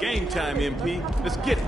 Game time, MP. Let's get it.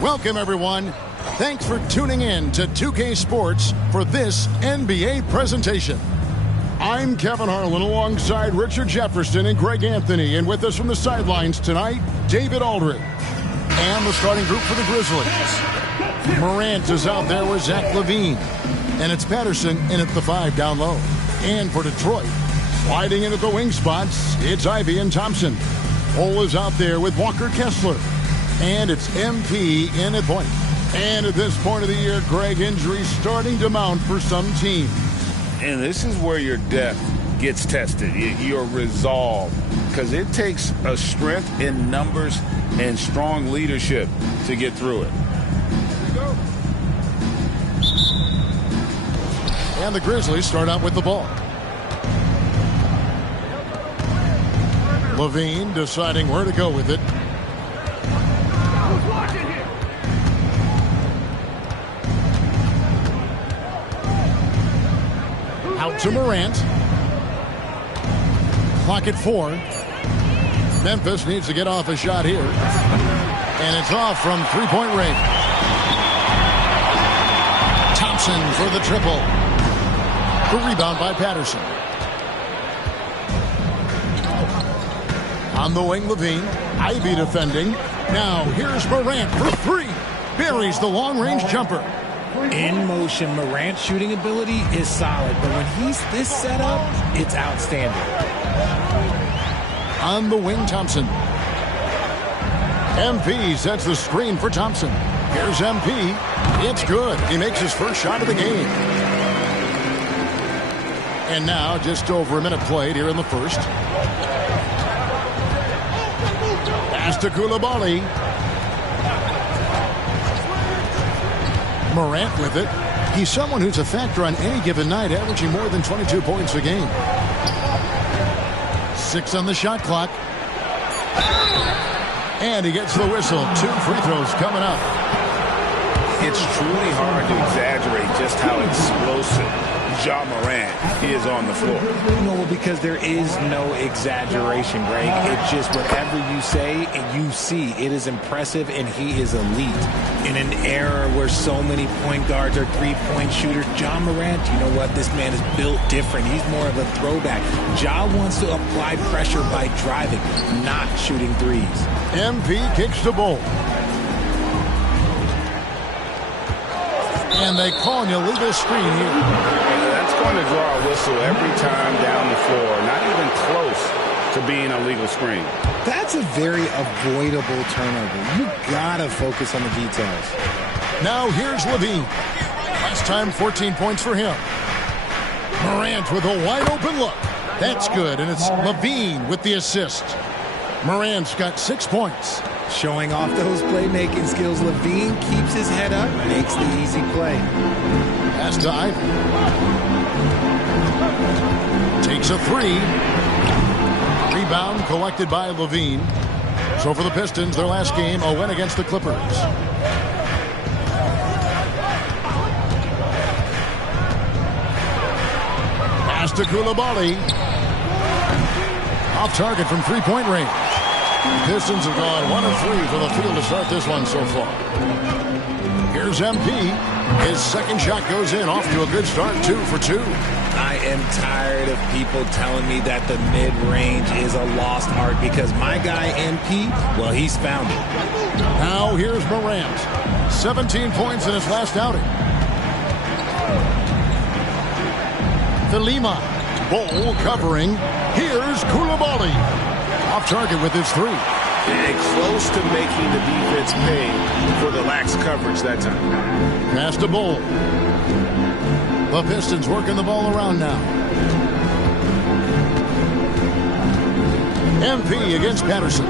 Welcome, everyone. Thanks for tuning in to 2K Sports for this NBA presentation. I'm Kevin Harlan alongside Richard Jefferson and Greg Anthony. And with us from the sidelines tonight, David Aldridge. And the starting group for the Grizzlies. Morant is out there with Zach LaVine. And it's Patterson in at the 5 down low. And for Detroit, sliding in at the wing spots, it's Ivey and Thompson. Cole is out there with Walker Kessler. And it's MP in at point. And at this point of the year, Greg, injuries starting to mount for some teams. And this is where your depth gets tested, your resolve. Because it takes a strength in numbers and strong leadership to get through it. And the Grizzlies start out with the ball. LaVine deciding where to go with it. Out to Morant. Clock at 4. Memphis needs to get off a shot here. And it's off from three-point range. Thompson for the triple. The rebound by Patterson. On the wing, LaVine. Ivey defending. Now here's Morant for 3. Buries the long-range jumper. In motion, Morant's shooting ability is solid, but when he's this set up, it's outstanding. On the wing, Thompson. MP sets the screen for Thompson. Here's MP. It's good. He makes his first shot of the game. And now, just over a minute played here in the first. Pass to Coulibaly. Morant with it. He's someone who's a factor on any given night, averaging more than 22 points a game. 6 on the shot clock. And he gets the whistle. 2 free throws coming up. It's truly hard to exaggerate just how explosive Ja Morant is on the floor. No, because there is no exaggeration, Greg. It's just whatever you say and you see. It is impressive, and he is elite. In an era where so many point guards are three-point shooters, Ja Morant, you know what? This man is built different. He's more of a throwback. Ja wants to apply pressure by driving, not shooting threes. MP kicks the ball. And they call an illegal screen here. That's going to draw a whistle every time down the floor. Not even close to being a legal screen. That's a very avoidable turnover. You gotta focus on the details. Now here's LaVine. Last time 14 points for him. Morant with a wide open look. That's good, and it's LaVine with the assist. Morant's got 6 points. Showing off those playmaking skills, LaVine keeps his head up, makes the easy play. Pass to Ivey. Takes a 3. Rebound collected by LaVine. So for the Pistons, their last game, a win against the Clippers. Pass to Coulibaly. Off target from three-point range. Pistons have gone 1 of 3 for the field to start this one so far. Here's MP. His second shot goes in, off to a good start, 2 for 2. I am tired of people telling me that the mid-range is a lost art because my guy MP, well, he's found it. Now here's Morant. 17 points in his last outing. Lima. Ball covering. Here's Koulibaly. Off target with his 3. And close to making the defense pay for the lax coverage that time. Pass to Ball. The Pistons working the ball around now. MP against Patterson.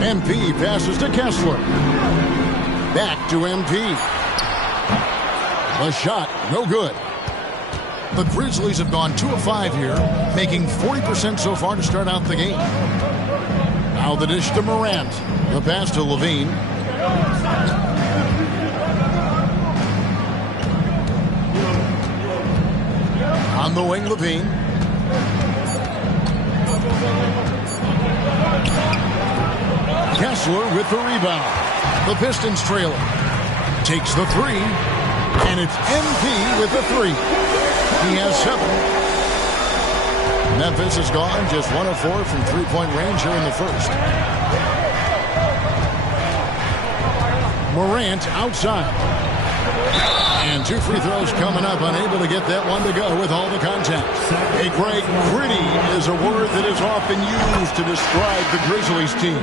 MP passes to Kessler. Back to MP. The shot, no good. The Grizzlies have gone 2 of 5 here, making 40% so far to start out the game. Now the dish to Morant. The pass to Levine. On the wing, Levine. Kessler with the rebound. The Pistons trailing. Takes the 3. And it's MP with the 3. He has 7. Memphis has gone just 1 of 4 from three-point range here in the first. Morant outside. And 2 free throws coming up, unable to get that one to go with all the contact. Hey, Greg, gritty is a word that is often used to describe the Grizzlies team.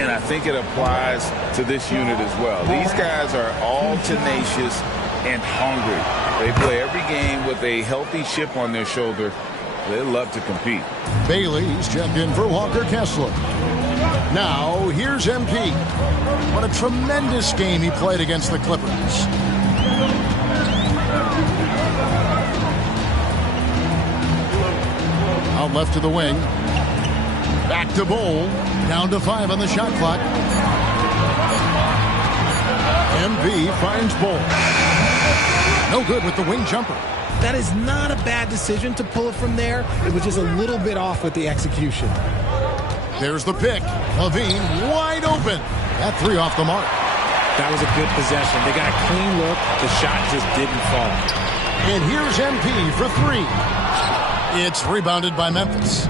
And I think it applies to this unit as well. These guys are all tenacious and hungry. They play every game with a healthy chip on their shoulder. They love to compete. Bailey's checked in for Walker Kessler. Now, here's MP. What a tremendous game he played against the Clippers. Out left to the wing. Back to Bol. Down to 5 on the shot clock. MP finds Bol. No good with the wing jumper. That is not a bad decision to pull it from there. It was just a little bit off with the execution. There's the pick. Levine wide open. That 3 off the mark. That was a good possession. They got a clean look. The shot just didn't fall. And here's MP for 3. It's rebounded by Memphis.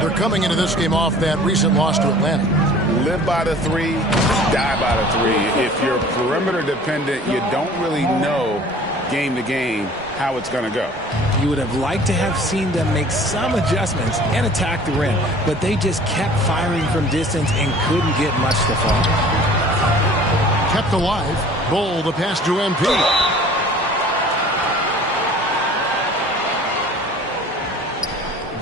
They're coming into this game off that recent loss to Atlanta. Live by the 3, die by the 3. If you're perimeter dependent, you don't really know game to game how it's going to go. You would have liked to have seen them make some adjustments and attack the rim, but they just kept firing from distance and couldn't get much to fall. Kept alive. Bol, the pass to MP.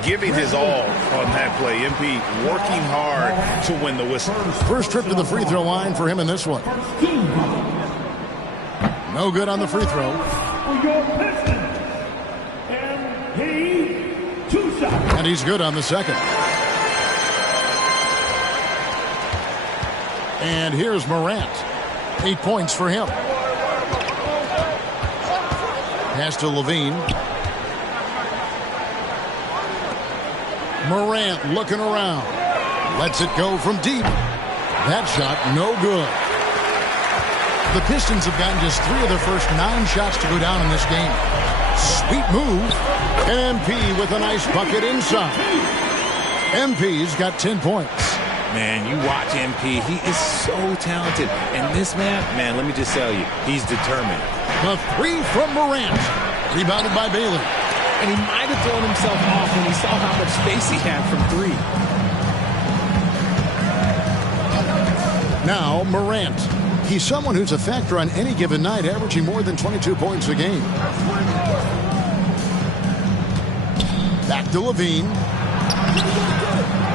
Giving his all on that play. MP working hard to win the whistle. First trip to the free throw line for him in this one. No good on the free throw. And he's good on the second. And here's Morant. 8 points for him. Pass to Levine. Morant looking around. Lets it go from deep. That shot no good. The Pistons have gotten just 3 of their first 9 shots to go down in this game. Sweet move. And MP with a nice bucket inside. MP's got 10 points. Man, you watch MP. He is so talented. And this man, let me just tell you, he's determined. The 3 from Morant. Rebounded by Bailey. And he might have thrown himself off when he saw how much space he had from 3. Now, Morant. He's someone who's a factor on any given night, averaging more than 22 points a game. Back to Levine.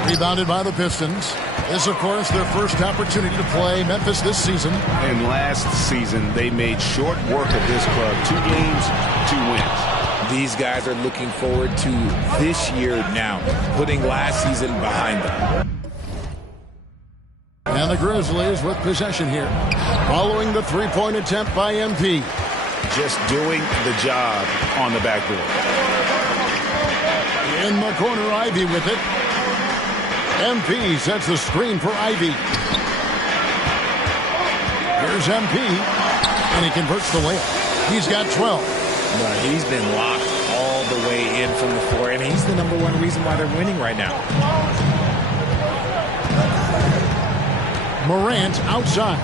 Rebounded by the Pistons. This, of course, their first opportunity to play Memphis this season. And last season, they made short work of this club. 2 games, 2 wins. These guys are looking forward to this year now, putting last season behind them. And the Grizzlies with possession here. Following the 3-point attempt by MP. Just doing the job on the backboard. In the corner, Ivy with it. MP sets the screen for Ivy. Here's MP, and he converts the layup. He's got 12. He's been locked all the way in from the floor, and he's the #1 reason why they're winning right now. Morant outside.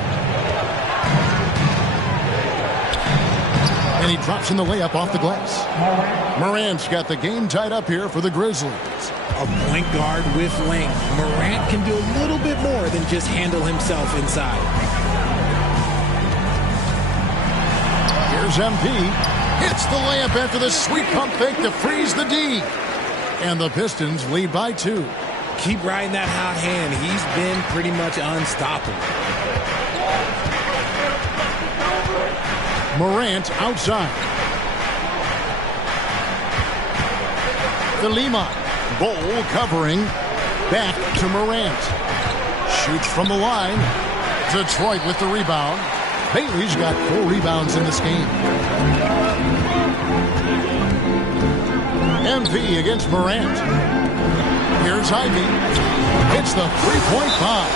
And he drops in the layup off the glass. Morant's got the game tied up here for the Grizzlies. A point guard with length. Morant can do a little bit more than just handle himself inside. Here's MP. Hits the layup after the sweet pump fake to freeze the D. And the Pistons lead by 2. Keep riding that hot hand. He's been pretty much unstoppable. Morant outside. Lima. Bol covering. Back to Morant. Shoots from the line. Detroit with the rebound. Bailey's got 4 rebounds in this game. MP against Morant. Here's Ivy. Hits the three-point bomb.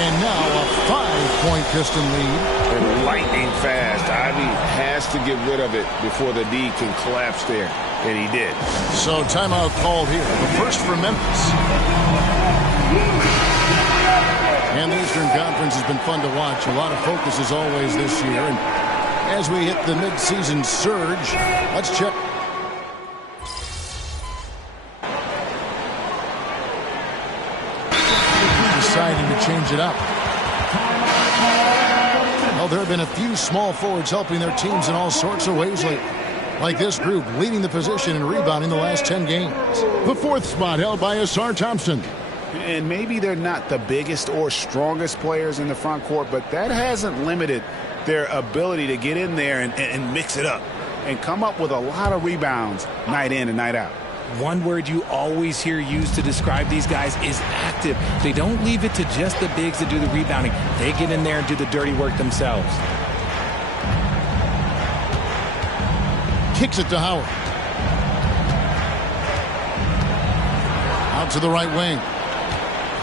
And now a 5-point Piston lead. And lightning fast. Ivy has to get rid of it before the D can collapse there. And he did. So timeout called here. The first for Memphis. And the Eastern Conference has been fun to watch. A lot of focus as always this year. And as we hit the mid-season surge, let's check. Deciding to change it up. Well, there have been a few small forwards helping their teams in all sorts of ways lately. Like this group leading the position in rebounding the last 10 games. The 4th spot held by Asar Thompson. And maybe they're not the biggest or strongest players in the front court, but that hasn't limited their ability to get in there and mix it up and come up with a lot of rebounds night in and night out. One word you always hear used to describe these guys is active. They don't leave it to just the bigs to do the rebounding. They get in there and do the dirty work themselves. Kicks it to Howard. Out to the right wing.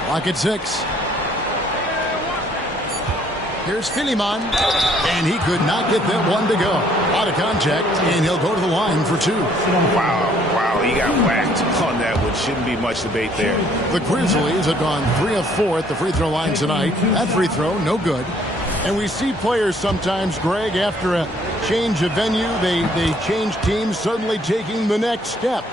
Lock at 6. Here's Philemon. And he could not get that one to go. Out of contact, and he'll go to the line for 2. Wow, he got whacked on that one. Shouldn't be much debate there. The Grizzlies have gone 3 of 4 at the free throw line tonight. That free throw, no good. And we see players sometimes, Greg, after a change of venue, they change teams, suddenly taking the next step.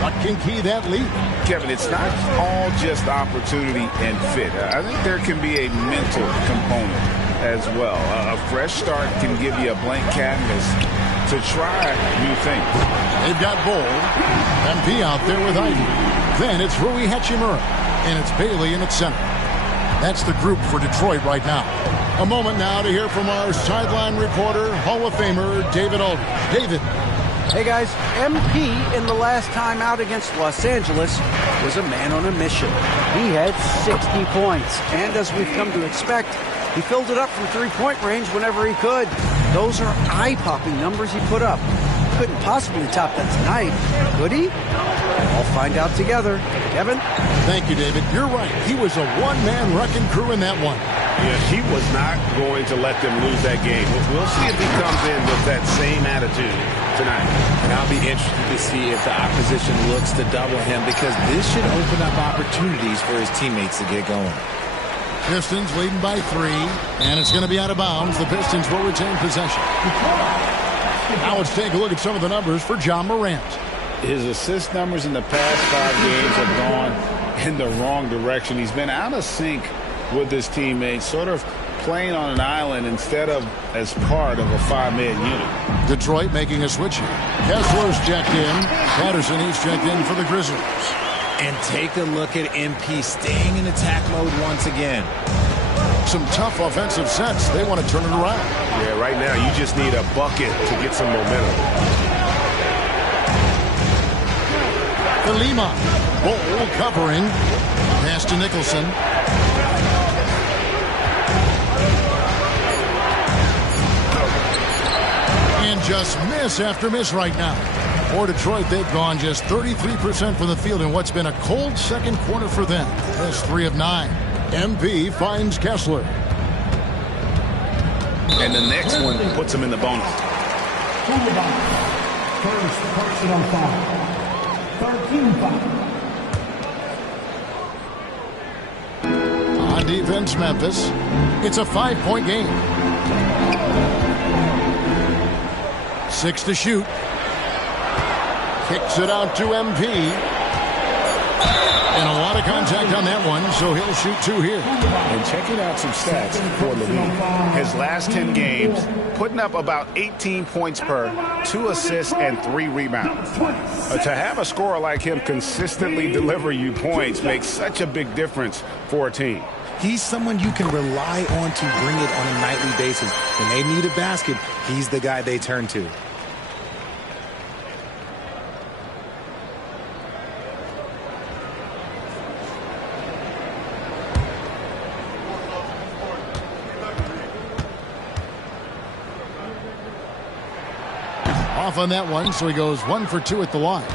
What can key that lead? Kevin, it's not all just opportunity and fit. I think there can be a mental component as well. A fresh start can give you a blank canvas to try new things. They've got Bol. MP out there with Ivy. Then it's Rui Hachimura. And it's Bailey in its center. That's the group for Detroit right now. A moment now to hear from our sideline reporter, Hall of Famer David Aldridge. David. Hey guys, MP in the last time out against Los Angeles was a man on a mission. He had 60 points, and as we've come to expect, he filled it up from three-point range whenever he could. Those are eye-popping numbers he put up. Couldn't possibly top that tonight, could he? I'll find out together. Kevin? Thank you, David. You're right. He was a one-man wrecking crew in that one. Yeah, he was not going to let them lose that game. We'll see if he comes in with that same attitude tonight. And I'll be interested to see if the opposition looks to double him, because this should open up opportunities for his teammates to get going. Pistons leading by 3, and it's going to be out of bounds. The Pistons will retain possession. Now let's take a look at some of the numbers for Ja Morant. His assist numbers in the past 5 games have gone in the wrong direction. He's been out of sync with his teammates, sort of playing on an island instead of as part of a 5-man unit. Detroit making a switch here. Kessler's checked in. Patterson, he's checked in for the Grizzlies. And take a look at MP staying in attack mode once again. Some tough offensive sets. They want to turn it around. Yeah, right now you just need a bucket to get some momentum. The Lima. Bol covering. Pass to Nicholson. And just miss after miss right now. For Detroit, they've gone just 33% from the field in what's been a cold second quarter for them. That's 3 of 9. MP finds Kessler. And the next one puts him in the bonus. First personal foul. 13 foul. On defense, Memphis. It's a 5-point game. 6 to shoot. Kicks it out to MP. And a lot of contact on that one, so he'll shoot 2 here. And checking out some stats for LaVine. His last 10 games, putting up about 18 points per, 2 assists, and 3 rebounds. To have a scorer like him consistently deliver you points makes such a big difference for a team. He's someone you can rely on to bring it on a nightly basis. When they need a basket, he's the guy they turn to. Off on that one, so he goes 1 for 2 at the line.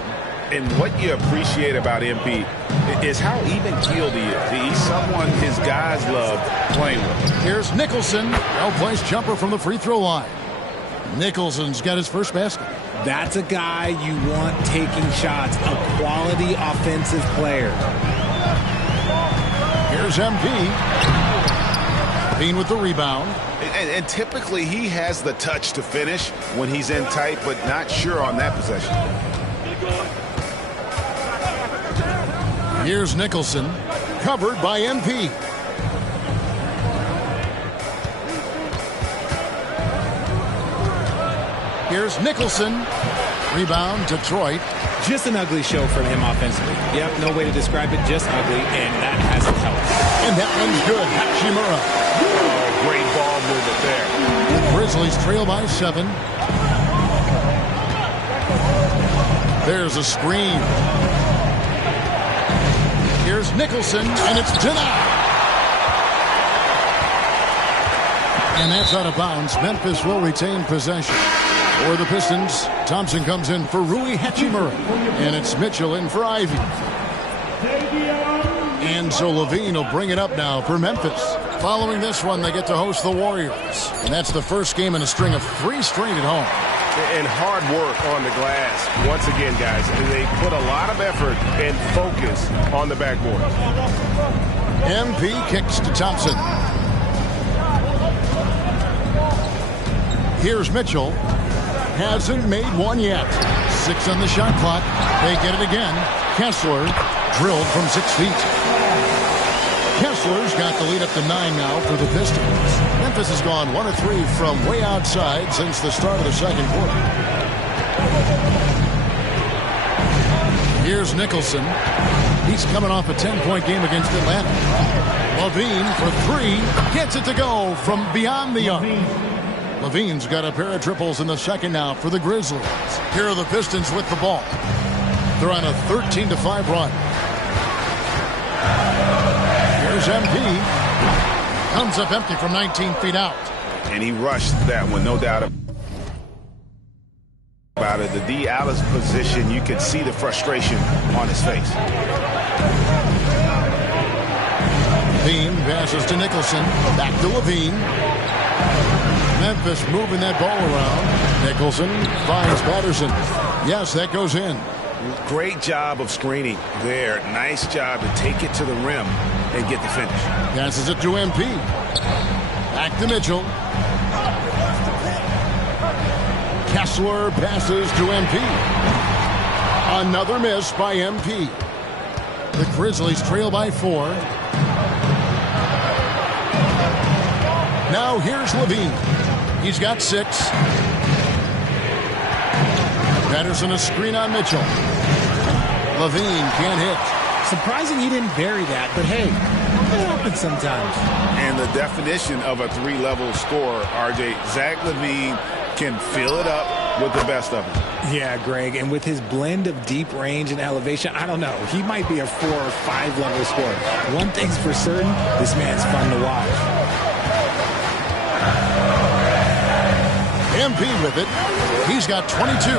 And what you appreciate about MP is how even-keeled he is. He's someone his guys love playing with. Here's Nicholson. Well-placed jumper from the free throw line. Nicholson's got his first basket. That's a guy you want taking shots, a quality offensive player. Here's MP. Bean with the rebound. And typically he has the touch to finish when he's in tight, but not sure on that possession. Here's Nicholson, covered by MP. Here's Nicholson. Rebound, Detroit. Just an ugly show from him offensively. Yep, no way to describe it, just ugly, and that hasn't helped. And that one's good. Hachimura. Great ball movement there. The Grizzlies trail by 7. There's a screen. Here's Nicholson, and it's denied. And that's out of bounds. Memphis will retain possession. For the Pistons, Thompson comes in for Rui Hachimura. And it's Mitchell in for Ivy. And so LaVine will bring it up now for Memphis. Following this one, they get to host the Warriors. And that's the first game in a string of 3 straight at home. And hard work on the glass. Once again, guys, they put a lot of effort and focus on the backboard. MP kicks to Thompson. Here's Mitchell. Hasn't made one yet. 6 on the shot clock. They get it again. Kessler drilled from 6 feet. Kessler's got the lead up to 9 now for the Pistons. Memphis has gone 1 of 3 from way outside since the start of the second quarter. Here's Nicholson. He's coming off a 10-point game against Atlanta. LaVine for 3. Gets it to go from beyond the arc. LaVine's got a pair of triples in the second now for the Grizzlies. Here are the Pistons with the ball. They're on a 13-5 run. Here's MP. Comes up empty from 19 feet out. And he rushed that one, no doubt about it. The D. Alice position, you could see the frustration on his face. Bean passes to Nicholson. Back to LaVine. Memphis moving that ball around. Nicholson finds Patterson. Yes, that goes in. Great job of screening there. Nice job to take it to the rim and get the finish. Passes it to MP. Back to Mitchell. Kessler passes to MP. Another miss by MP. The Grizzlies trail by 4. Now here's LaVine. He's got 6. Patterson a screen on Mitchell. LaVine can't hit. Surprising he didn't bury that, but hey, it happens sometimes. And the definition of a 3-level scorer, RJ, Zach LaVine can fill it up with the best of them. Yeah, Greg, and with his blend of deep range and elevation, I don't know. He might be a 4 or 5 level scorer. One thing's for certain, this man's fun to watch. MP with it. He's got 22.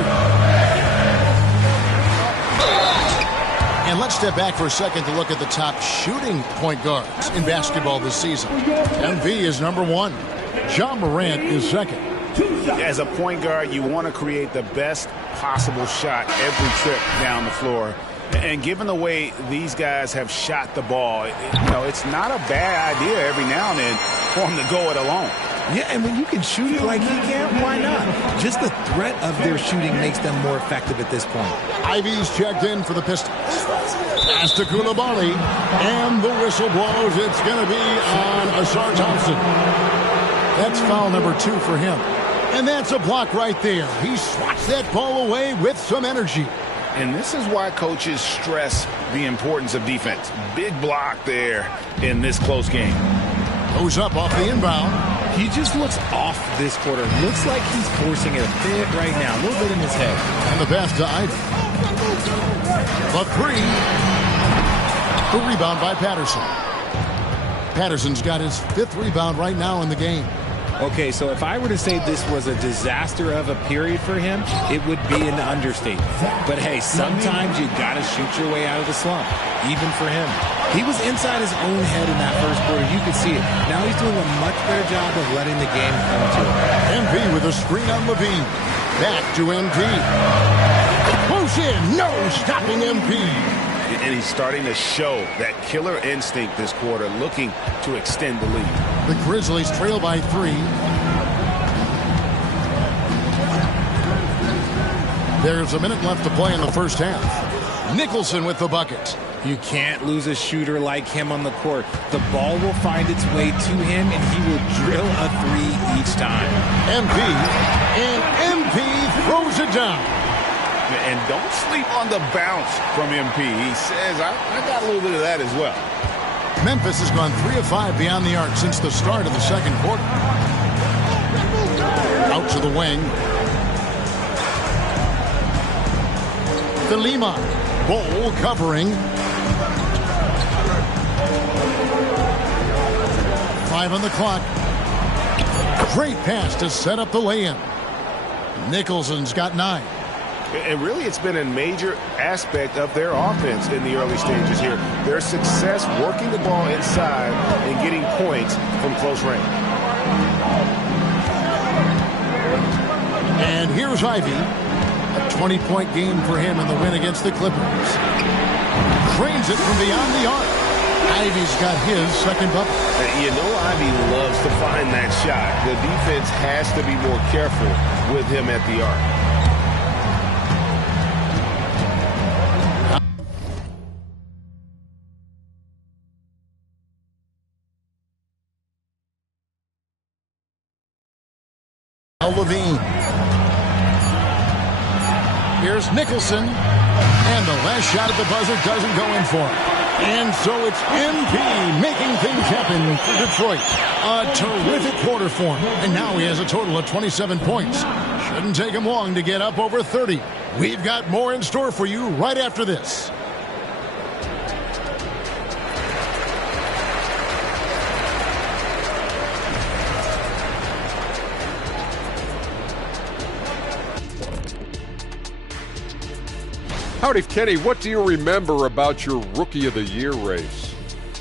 And let's step back for a second to look at the top shooting point guards in basketball this season. MV is number 1. Ja Morant is second. As a point guard, you want to create the best possible shot every trip down the floor. And given the way these guys have shot the ball, it's not a bad idea every now and then for them to go it alone. Yeah, and when you can shoot it like he can, why not? Just the threat of their shooting makes them more effective at this point. Ivy's checked in for the Pistons. Pass to Coulibaly, and the whistle blows. It's going to be on Ausar Thompson. That's foul number 2 for him. And that's a block right there. He swats that ball away with some energy. And this is why coaches stress the importance of defense. Big block there in this close game. Goes up off the inbound. He just looks off this quarter. Looks like he's forcing it a bit right now. A little bit in his head. And the pass to Ivy. The 3. The rebound by Patterson. Patterson's got his 5th rebound right now in the game. Okay, so if I were to say this was a disaster of a period for him, it would be an understatement. But hey, sometimes you got to shoot your way out of the slump, even for him. He was inside his own head in that first quarter. You could see it. Now he's doing a much better job of letting the game come to him. MP with a screen on Levine. Back to MP. Close in. No stopping MP. And he's starting to show that killer instinct this quarter, looking to extend the lead. The Grizzlies trail by 3. There's a minute left to play in the first half. Nicholson with the bucket. You can't lose a shooter like him on the court. The ball will find its way to him, and he will drill a 3 each time. MP, and MP throws it down. And don't sleep on the bounce from MP. He says, I got a little bit of that as well. Memphis has gone 3 of 5 beyond the arc since the start of the second quarter. Out to the wing. De Lima. Bol covering. 5 on the clock. Great pass to set up the lay-in. Nicholson's got 9. And really, it's been a major aspect of their offense in the early stages here. Their success working the ball inside and getting points from close range. And here's Ivy. A 20-point game for him in the win against the Clippers. Cranes it from beyond the arc. Ivy's got his second bucket. You know Ivy loves to find that shot. The defense has to be more careful with him at the arc. Levine. Here's Nicholson. And the last shot at the buzzer doesn't go in for him. And so it's MP making things happen for Detroit. A terrific quarter for him. And now he has a total of 27 points. Shouldn't take him long to get up over 30. We've got more in store for you right after this. Howdy, Kenny. What do you remember about your Rookie of the Year race?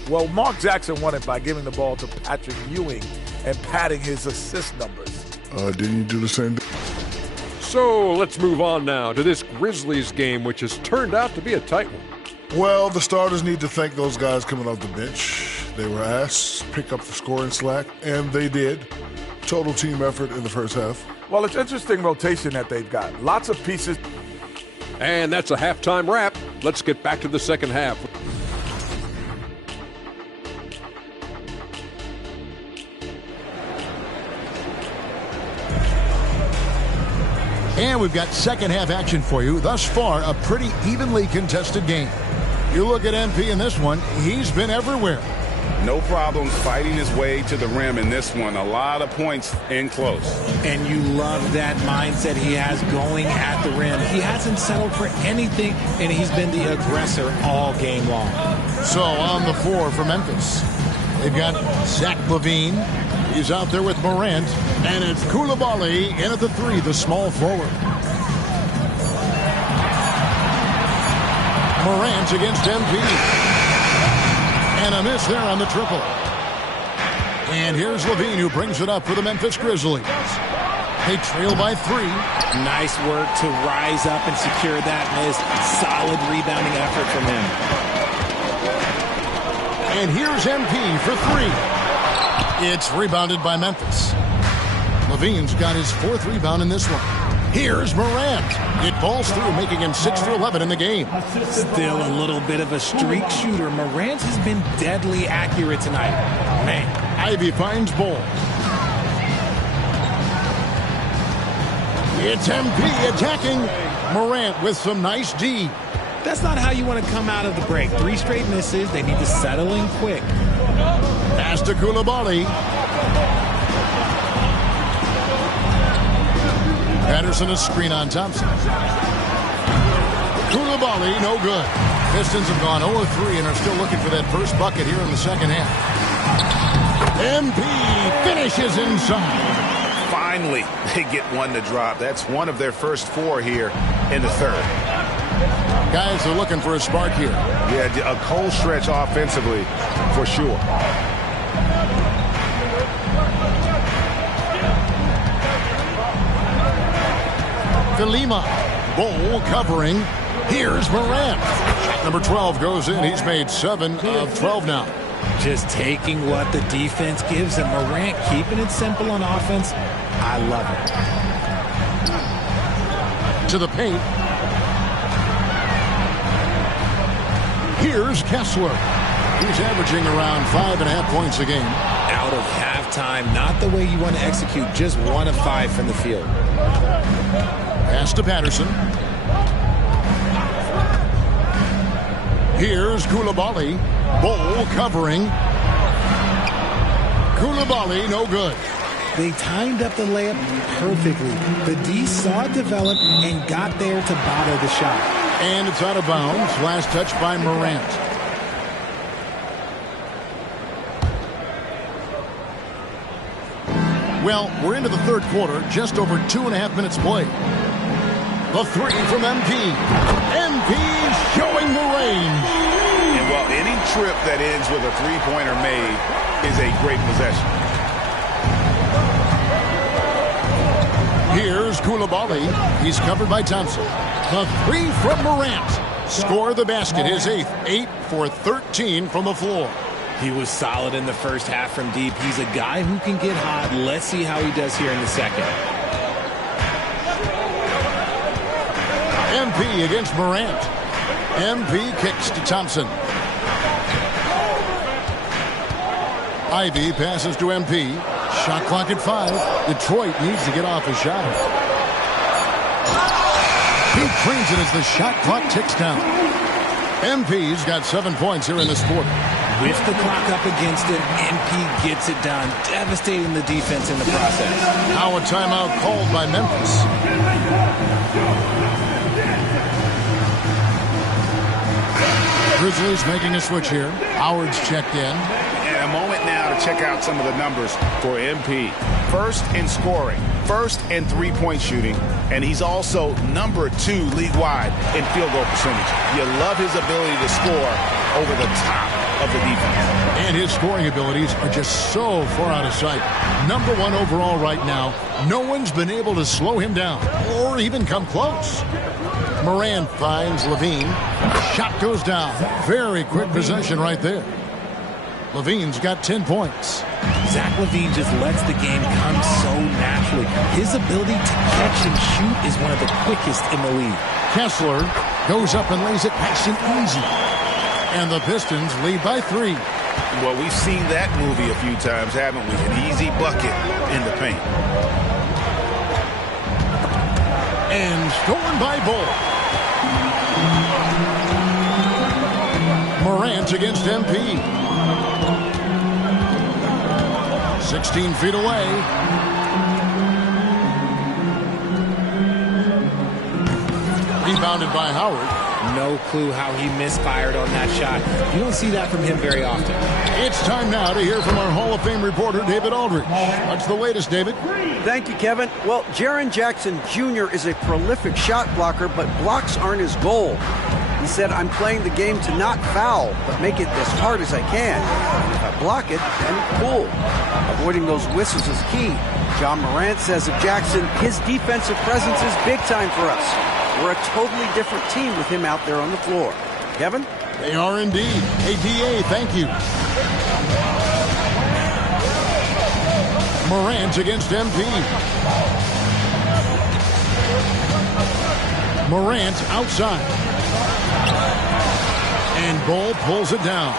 Well, Mark Jackson won it by giving the ball to Patrick Ewing and padding his assist numbers. Didn't you do the same thing? So let's move on now to this Grizzlies game, which has turned out to be a tight one. Well, the starters need to thank those guys coming off the bench. They were asked to pick up the scoring slack, and they did. Total team effort in the first half. Well, it's interesting rotation that they've got. Lots of pieces. And that's a halftime wrap. Let's get back to the second half. And we've got second half action for you. Thus far, a pretty evenly contested game. You look at MP in this one, he's been everywhere. No problems fighting his way to the rim in this one. A lot of points in close. And you love that mindset he has going at the rim. He hasn't settled for anything, and he's been the aggressor all game long. So on the floor for Memphis, they've got Zach LaVine. He's out there with Morant, and it's Coulibaly in at the 3, the small forward. Morant against MP. And a miss there on the triple. And here's Levine, who brings it up for the Memphis Grizzlies. They trail by 3. Nice work to rise up and secure that miss. Solid rebounding effort from him. And here's MP for 3. It's rebounded by Memphis. Levine's got his 4th rebound in this one. Here's Morant. It falls through, making him 6 for 11 in the game. Still a little bit of a streak shooter. Morant has been deadly accurate tonight. Man. Ivy finds Ball. It's MP attacking. Morant with some nice D. That's not how you want to come out of the break. 3 straight misses. They need to settle in quick. Pass to Coulibaly. Patterson a screen on Thompson. Coulibaly, no good. Pistons have gone 0-3 and are still looking for that first bucket here in the second half. MP finishes inside. Finally, they get one to drop. That's one of their first 4 here in the third. Guys are looking for a spark here. Yeah, a cold stretch offensively for sure. Lima. Ball covering. Here's Morant. Number 12 goes in. He's made 7 of 12 now. Just taking what the defense gives him. Morant keeping it simple on offense. I love it. To the paint. Here's Kessler. He's averaging around 5.5 points a game. Out of halftime. Not the way you want to execute. Just 1 of 5 from the field. Pass to Patterson. Here's Coulibaly. Ball covering. Coulibaly, no good. They timed up the layup perfectly. The D saw it develop and got there to bother the shot. And it's out of bounds. Last touch by Morant. Well, we're into the third quarter. Just over 2.5 minutes played. The 3 from MP. MP showing the range. And while any trip that ends with a 3-pointer made is a great possession. Here's Coulibaly. He's covered by Thompson. The 3 from Morant. Score the basket, his 8th. 8 for 13 from the floor. He was solid in the first half from deep. He's a guy who can get hot. Let's see how he does here in the second. MP against Morant. MP kicks to Thompson. Ivy passes to MP. Shot clock at 5. Detroit needs to get off a shot. He trains it as the shot clock ticks down. MP's got 7 points here in this quarter. With the clock up against him, MP gets it done, devastating the defense in the process. Now a timeout called by Memphis. Grizzlies making a switch here. Howard's checked in. And a moment now to check out some of the numbers for MP. First in scoring, first in three-point shooting, and he's also number 2 league-wide in field goal percentage. You love his ability to score over the top of the defense. And his scoring abilities are just so far out of sight. Number 1 overall right now. No one's been able to slow him down or even come close. Morant finds Levine. Shot goes down. Very quick possession right there. Levine's got 10 points. Zach LaVine just lets the game come so naturally. His ability to catch and shoot is one of the quickest in the league. Kessler goes up and lays it nice and easy. And the Pistons lead by 3. Well, we've seen that movie a few times, haven't we? An easy bucket in the paint. And stolen by Ball. Morant against MP. 16 feet away. Rebounded by Howard. No clue how he misfired on that shot. You don't see that from him very often. It's time now to hear from our Hall of Fame reporter, David Aldridge. What's the latest, David? Thank you, Kevin. Well, Jaren Jackson Jr. is a prolific shot blocker, but blocks aren't his goal. He said, "I'm playing the game to not foul, but make it as hard as I can. And if I block it, then cool." Avoiding those whistles is key. John Morant says of Jackson, his defensive presence is big time for us. We're a totally different team with him out there on the floor. Kevin? They are indeed. ADA, thank you. Morant against MP. Morant outside. And Bol pulls it down.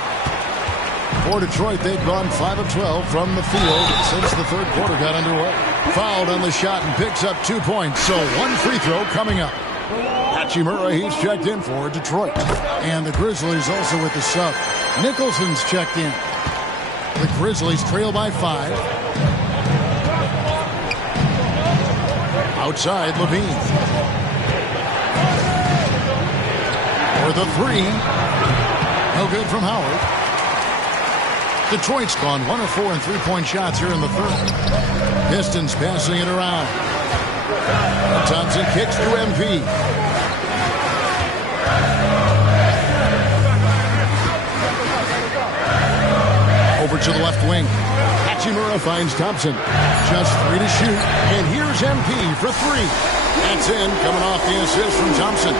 For Detroit, they've gone 5 of 12 from the field since the third quarter got underway. Fouled on the shot and picks up 2 points, so one free throw coming up. Hachimura, he's checked in for Detroit. And the Grizzlies also with the sub. Nicholson's checked in. The Grizzlies trail by 5. Outside, Levine. For the 3. No good from Howard. Detroit's gone 1 of 4 in three-point shots here in the third. Pistons passing it around. Thompson kicks to MP. Over to the left wing. Hachimura finds Thompson. Just 3 to shoot. And here's MP for 3. That's in, coming off the assist from Thompson.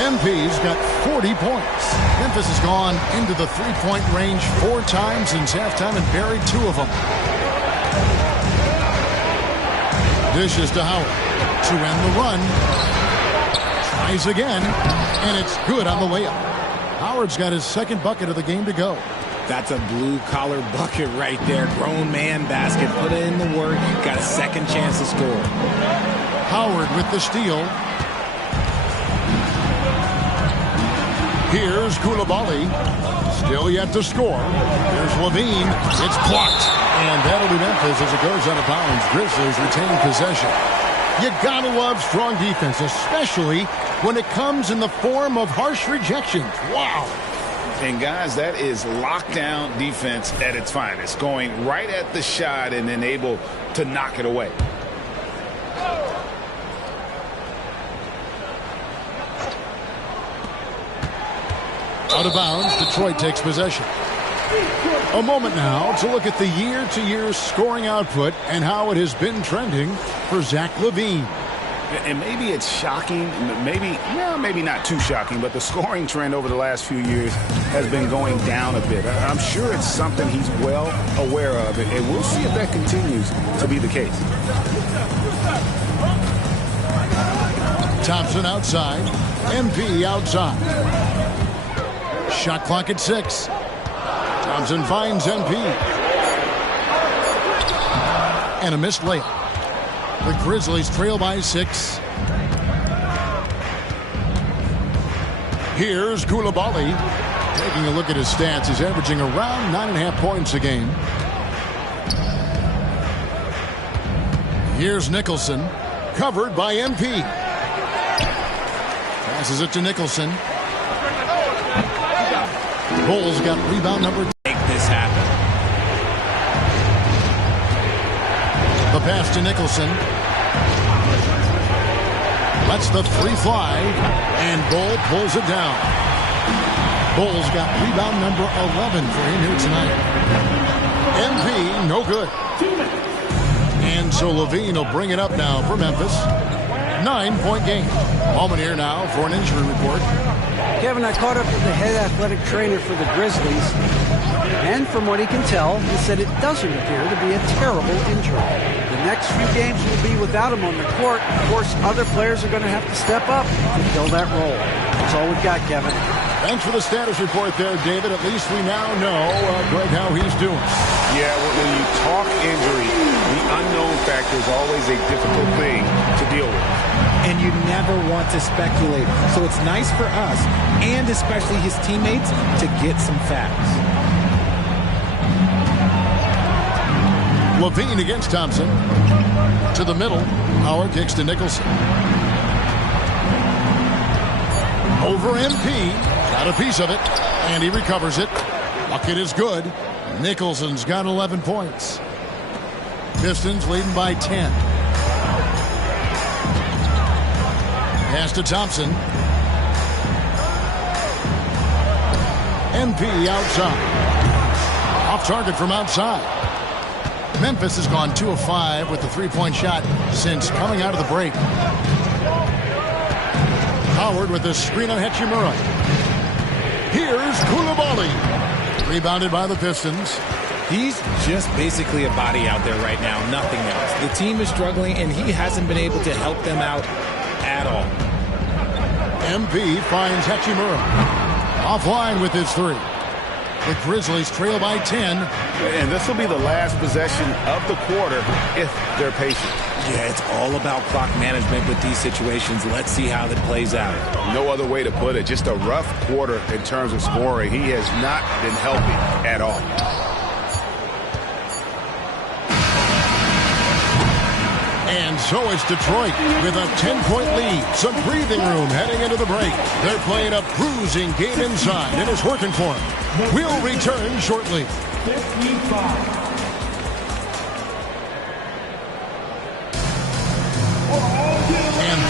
MP's got 40 points. Memphis has gone into the three-point range 4 times since halftime and buried 2 of them. Dishes to Howard to end the run. Tries again, and it's good on the layup. Howard's got his second bucket of the game to go. That's a blue-collar bucket right there. Grown man basket. Put in the work. Got a second chance to score. Howard with the steal. Here's Coulibaly. Still yet to score. Here's Levine. It's blocked. And that'll be Memphis as it goes out of bounds. Grizzlies retain possession. You gotta love strong defense, especially when it comes in the form of harsh rejections. Wow. And guys, that is lockdown defense at its finest. Going right at the shot and then able to knock it away. Out of bounds, Detroit takes possession. A moment now to look at the year-to-year scoring output and how it has been trending for Zach LaVine. And maybe it's shocking, maybe not too shocking, but the scoring trend over the last few years has been going down a bit. I'm sure it's something he's well aware of, and we'll see if that continues to be the case. Thompson outside, MP outside. Shot clock at 6. Thompson finds MP. And a missed layup. The Grizzlies trail by 6. Here's Coulibaly. Taking a look at his stats, he's averaging around 9.5 points a game. Here's Nicholson. Covered by MP. Passes it to Nicholson. Bulls got rebound number 2. Make this happen. The pass to Nicholson. Lets the 3 fly, and Bol pulls it down. Bol's got rebound number 11 for him here tonight. MP, no good. And so Levine will bring it up now for Memphis. 9-point game. Moment here now for an injury report. Kevin, I caught up with the head athletic trainer for the Grizzlies, and from what he can tell, he said it doesn't appear to be a terrible injury. The next few games will be without him on the court. Of course, other players are going to have to step up and fill that role. That's all we've got, Kevin. Thanks for the status report there, David. At least we now know, Greg, how he's doing. Yeah, when you talk injury, the unknown factor is always a difficult thing to deal with. And you never want to speculate. So it's nice for us, and especially his teammates, to get some facts. Levine against Thompson. To the middle. Howard kicks to Nicholson. Over MP. Got a piece of it. And he recovers it. Bucket is good. Nicholson's got 11 points. Pistons leading by 10. Pass to Thompson. MP outside. Off target from outside. Memphis has gone 2 of 5 with the three-point shot since coming out of the break. Howard with the screen on Hachimura. Here's Coulibaly. Rebounded by the Pistons. He's just basically a body out there right now, nothing else. The team is struggling, and he hasn't been able to help them out at all. MP finds Hachimura. Offline with his three. The Grizzlies trail by 10. And this will be the last possession of the quarter if they're patient. Yeah, it's all about clock management with these situations. Let's see how that plays out. No other way to put it. Just a rough quarter in terms of scoring. He has not been healthy at all. And so it's Detroit with a 10-point lead. Some breathing room heading into the break. They're playing a bruising game inside, and it's working for them. We'll return shortly. 55. And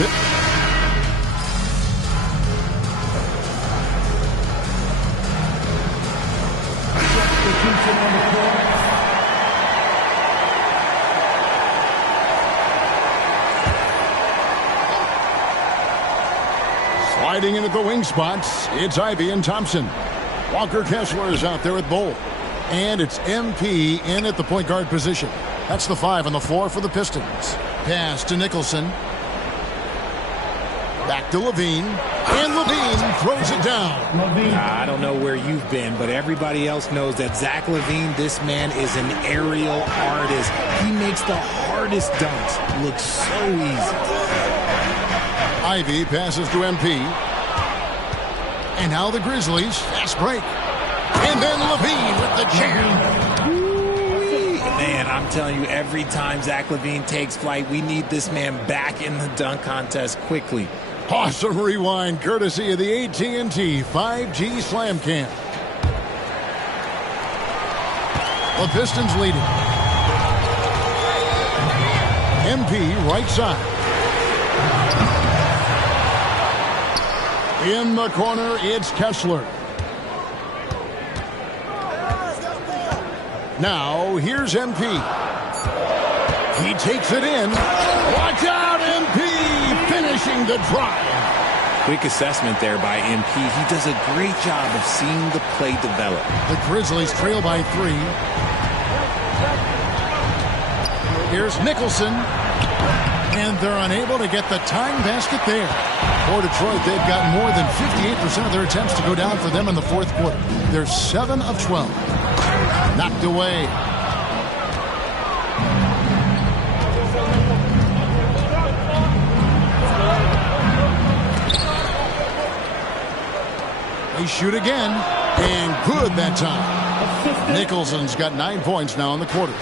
sliding into the wing spots, it's Ivey and Thompson. Walker Kessler is out there with Bull. And it's MP in at the point guard position. That's the 5 on the floor for the Pistons. Pass to Nicholson. Back to Levine. And Levine throws it down. I don't know where you've been, but everybody else knows that Zach LaVine, this man is an aerial artist. He makes the hardest dunks look so easy. Ivey passes to MP. And now the Grizzlies. Fast break. And then Levine with the jam. Man, I'm telling you, every time Zach LaVine takes flight, we need this man back in the dunk contest quickly. Awesome rewind courtesy of the AT&T 5G Slam Cam. The Pistons leading. MP right side. In the corner, it's Kessler. Now, here's MP. He takes it in. Watch out, MP! Finishing the drive. Quick assessment there by MP. He does a great job of seeing the play develop. The Grizzlies trail by 3. Here's Nicholson. And they're unable to get the tying basket there. For Detroit, they've got more than 58% of their attempts to go down for them in the fourth quarter. They're 7 of 12. Knocked away. They shoot again. And good that time. Nicholson's got 9 points now in the quarter.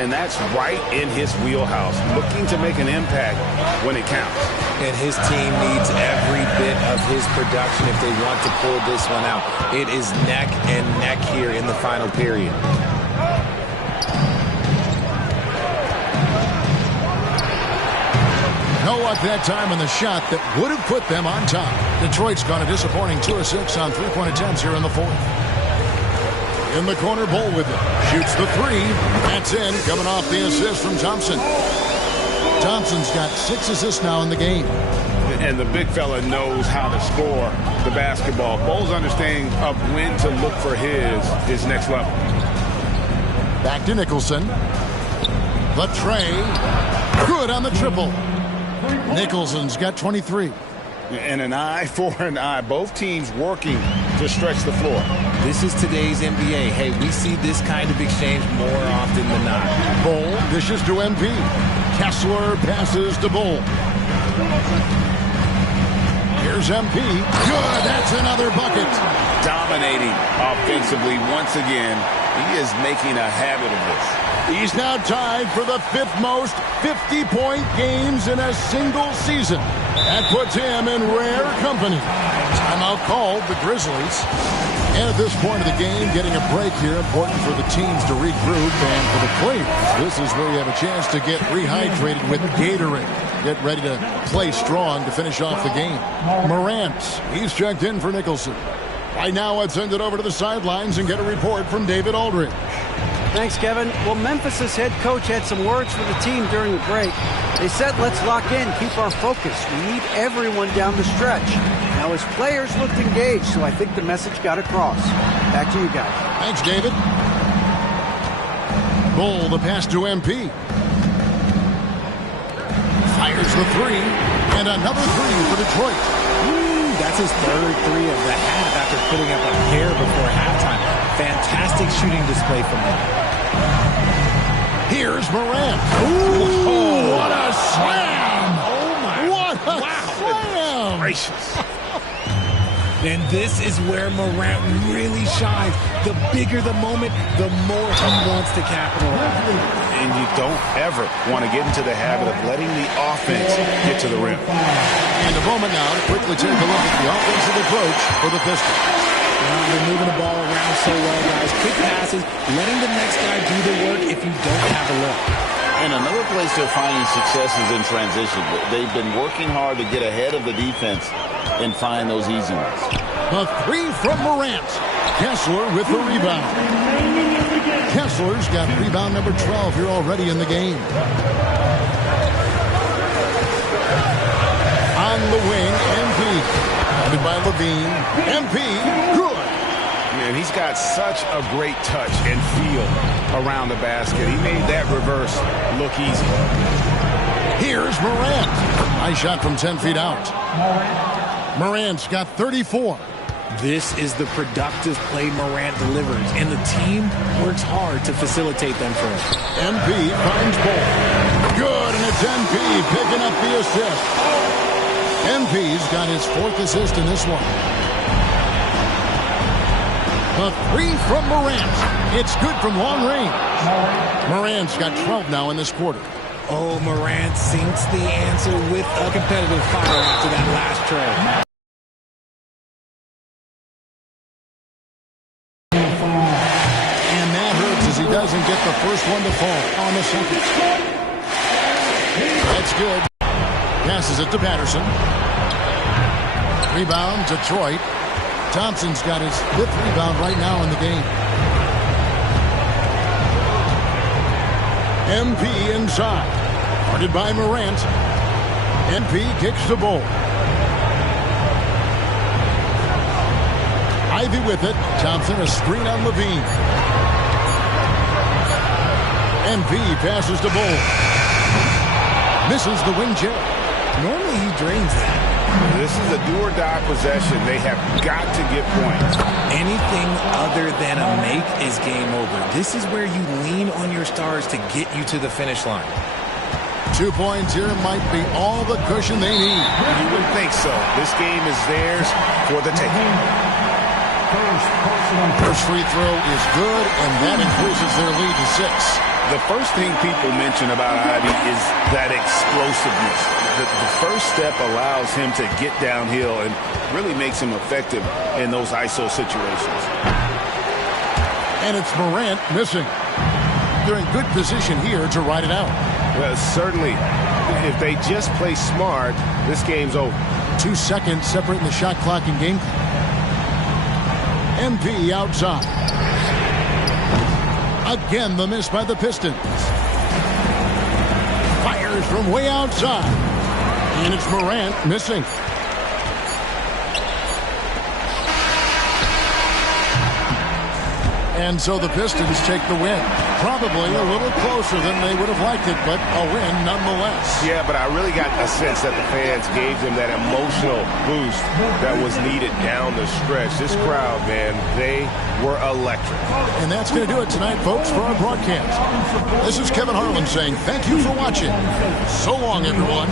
And that's right in his wheelhouse. Looking to make an impact when it counts. And his team needs every bit of his production if they want to pull this one out. It is neck and neck here in the final period. No luck that time on the shot that would have put them on top. Detroit's gone a disappointing 2 of 6 on three-point attempts here in the fourth. In the corner, Bull with it. Shoots the 3. That's in, coming off the assist from Thompson. Thompson's got 6 assists now in the game. And the big fella knows how to score the basketball. Bull's understanding of when to look for his next level. Back to Nicholson. The tray. Good on the triple. Nicholson's got 23. And an eye for an eye. Both teams working to stretch the floor. This is today's NBA. Hey, we see this kind of exchange more often than not. Bull dishes to MP. Kessler passes to Bull. Here's MP. Good. That's another bucket. Dominating offensively once again. He is making a habit of this. He's now tied for the 5th most 50-point games in a single season. That puts him in rare company. Timeout called the Grizzlies. And at this point of the game, getting a break here, important for the teams to regroup and for the players. This is where you have a chance to get rehydrated with Gatorade. Get ready to play strong to finish off the game. Morant, he's checked in for Nicholson. Right now, let's send it over to the sidelines and get a report from David Aldridge. Thanks, Kevin. Well, Memphis' head coach had some words for the team during the break. They said, let's lock in, keep our focus. We need everyone down the stretch. Now, his players looked engaged, so I think the message got across. Back to you guys. Thanks, David. Bull, the pass to MP. Fires the three, and another three for Detroit. That's his third three of the half after putting up a pair before halftime. Fantastic shooting display from him. Here's Morant. Ooh, what a slam! Oh, my. What a slam! Gracious. And this is where Morant really shines. The bigger the moment, the more he wants to capitalize. And you don't ever want to get into the habit of letting the offense get to the rim. And a moment now to quickly take a look at the offensive approach for the Pistons. They're moving the ball around so well, guys. Quick passes, letting the next guy do the work if you don't have a look. And another place they're finding success is in transition. They've been working hard to get ahead of the defense and find those easy ones. A three from Morant. Kessler with the rebound. Kessler's got rebound number 12 here already in the game. On the wing, MP. Guarded by Levine. MP, good. Man, he's got such a great touch and feel around the basket. He made that reverse look easy. Here's Morant. Nice shot from 10 feet out. Morant's got 34. This is the productive play Morant delivers, and the team works hard to facilitate them for him. MP finds Bull. Good, and it's MP picking up the assist. MP's got his fourth assist in this one. A three from Morant. It's good from long range. Morant's got 12 now in this quarter. Oh, Morant sinks the answer with a competitive fire after that last tray. He doesn't get the first one to fall on the second. That's good. Passes it to Patterson. Rebound, Detroit. Thompson's got his fifth rebound right now in the game. MP inside. Guarded by Morant. MP kicks the ball. Ivy with it. Thompson a screen on Levine. MP passes to Bull. Misses the wing check. Normally he drains that. This is a do-or-die possession. They have got to get points. Anything other than a make is game over. This is where you lean on your stars to get you to the finish line. 2 points here might be all the cushion they need. You wouldn't think so. This game is theirs for the taking. First free throw is good, and that increases their lead to 6. The first thing people mention about Ivy is that explosiveness. The first step allows him to get downhill and really makes him effective in those ISO situations. And it's Morant missing. They're in good position here to ride it out. Well, certainly, if they just play smart, this game's over. 2 seconds separating the shot clock and game clock. MP outside. Again, the miss by the Pistons. Fires from way outside. And it's Morant missing. And so the Pistons take the win. Probably a little closer than they would have liked it, but a win nonetheless. Yeah, but I really got a sense that the fans gave them that emotional boost that was needed down the stretch. This crowd, man, they were electric. And that's going to do it tonight, folks, for our broadcast. This is Kevin Harlan saying thank you for watching. So long, everyone.